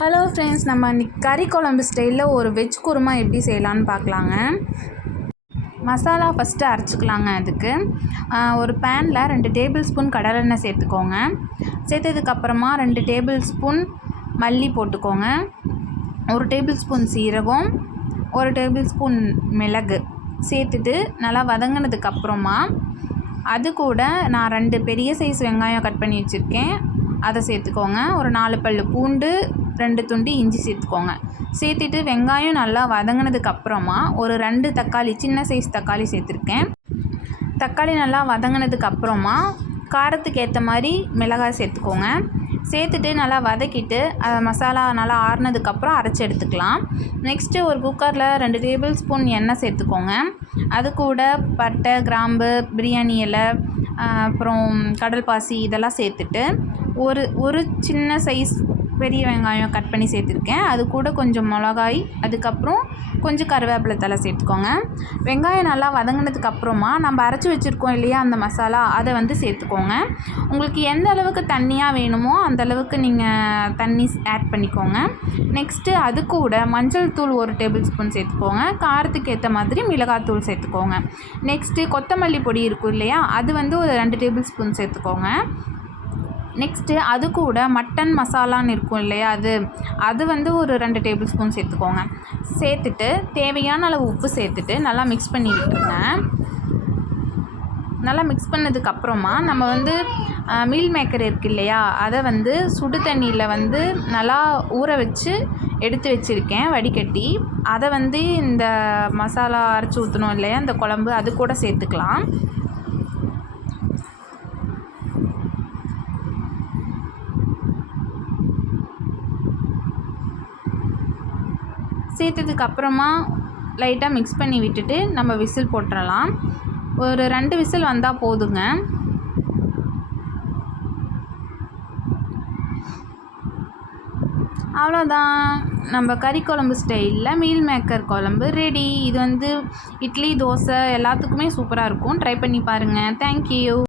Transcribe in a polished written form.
Hello friends, நம்ம இன்றைக்கி கறி குழம்பு ஸ்டைலில் ஒரு வெஜ் குருமா எப்படி செய்யலான்னு பார்க்கலாங்க. மசாலா ஃபஸ்ட்டு அரைச்சிக்கலாங்க. அதுக்கு ஒரு பேனில் 2 டேபிள் ஸ்பூன் கடலெண்ணெய் சேர்த்துக்கோங்க. சேர்த்ததுக்கப்புறமா 2 டேபிள் ஸ்பூன் மல்லி போட்டுக்கோங்க, 1 டேபிள் ஸ்பூன் சீரகம், 1 டேபிள் ஸ்பூன் மிளகு சேர்த்துட்டு நல்லா வதங்கினதுக்கப்புறமா அது கூட நான் 2 பெரிய சைஸ் வெங்காயம் கட் பண்ணி வச்சுருக்கேன், அதை சேர்த்துக்கோங்க. ஒரு 4 பல் பூண்டு, 2 துண்டு இஞ்சி சேர்த்துக்கோங்க. சேர்த்துட்டு வெங்காயம் நல்லா வதங்கினதுக்கப்புறமா ஒரு 2 தக்காளி, சின்ன சைஸ் தக்காளி சேர்த்துருக்கேன். தக்காளி நல்லா வதங்கினதுக்கப்புறமா காரத்துக்கு ஏற்ற மாதிரி மிளகாய் சேர்த்துக்கோங்க. சேர்த்துட்டு நல்லா வதக்கிட்டு மசாலா நல்லா ஆறுனதுக்கப்புறம் அரைச்சி எடுத்துக்கலாம். நெக்ஸ்ட்டு ஒரு குக்கரில் 2 டேபிள் ஸ்பூன் எண்ணெய் சேர்த்துக்கோங்க. அது கூட பட்டை, கிராம்பு, பிரியாணி இலை, அப்புறம் கடல் பாசி இதெல்லாம் சேர்த்துட்டு ஒரு சின்ன சைஸ் பெரிய வெங்காயம் கட் பண்ணி சேர்த்துருக்கேன். அது கூட கொஞ்சம் மிளகாய், அதுக்கப்புறம் கொஞ்சம் கருவேப்பிலை தழை சேர்த்துக்கோங்க. வெங்காயம் நல்லா வதங்கினதுக்கப்புறமா நம்ம அரைச்சி வச்சுருக்கோம் இல்லையா அந்த மசாலா, அதை சேர்த்துக்கோங்க. உங்களுக்கு எந்த அளவுக்கு தண்ணியாக வேணுமோ அந்த அளவுக்கு நீங்கள் தண்ணி ஆட் பண்ணிக்கோங்க. நெக்ஸ்ட்டு அது கூட மஞ்சள் தூள் 1 டேபிள் ஸ்பூன் சேர்த்துக்கோங்க. காரத்துக்கு ஏற்ற மாதிரி மிளகாத்தூள் சேர்த்துக்கோங்க. நெக்ஸ்ட்டு கொத்தமல்லி பொடி இருக்கும் இல்லையா, அது ஒரு 2 டேபிள் ஸ்பூன் சேர்த்துக்கோங்க. நெக்ஸ்ட்டு அது கூட மட்டன் மசாலான்னு இருக்கும் இல்லையா, அது ஒரு 2 டேபிள் ஸ்பூன் சேர்த்துக்கோங்க. சேர்த்துட்டு தேவையான அளவு உப்பு சேர்த்துட்டு நல்லா மிக்ஸ் பண்ணி விட்டுருங்க. நல்லா மிக்ஸ் பண்ணதுக்கப்புறமா நம்ம மீல் மேக்கர் இருக்குது இல்லையா, அதை சுடு தண்ணியில் நல்லா ஊற வச்சு எடுத்து வச்சுருக்கேன் வடிகட்டி. அதை இந்த மசாலா அரைச்சி ஊற்றணும் இல்லையா இந்த குழம்பு, அது கூட சேர்த்துக்கலாம். சேர்த்ததுக்கப்புறமா லைட்டாக மிக்ஸ் பண்ணி விட்டுட்டு நம்ம விசில் போட்டுடலாம். ஒரு 2 விசில் வந்தால் போதுங்க. அவ்வளோதான், நம்ம கறி குழம்பு ஸ்டைலில் மீல் மேக்கர் குழம்பு ரெடி. இது இட்லி, தோசை எல்லாத்துக்குமே சூப்பராக இருக்கும். ட்ரை பண்ணி பாருங்கள். தேங்க்யூ.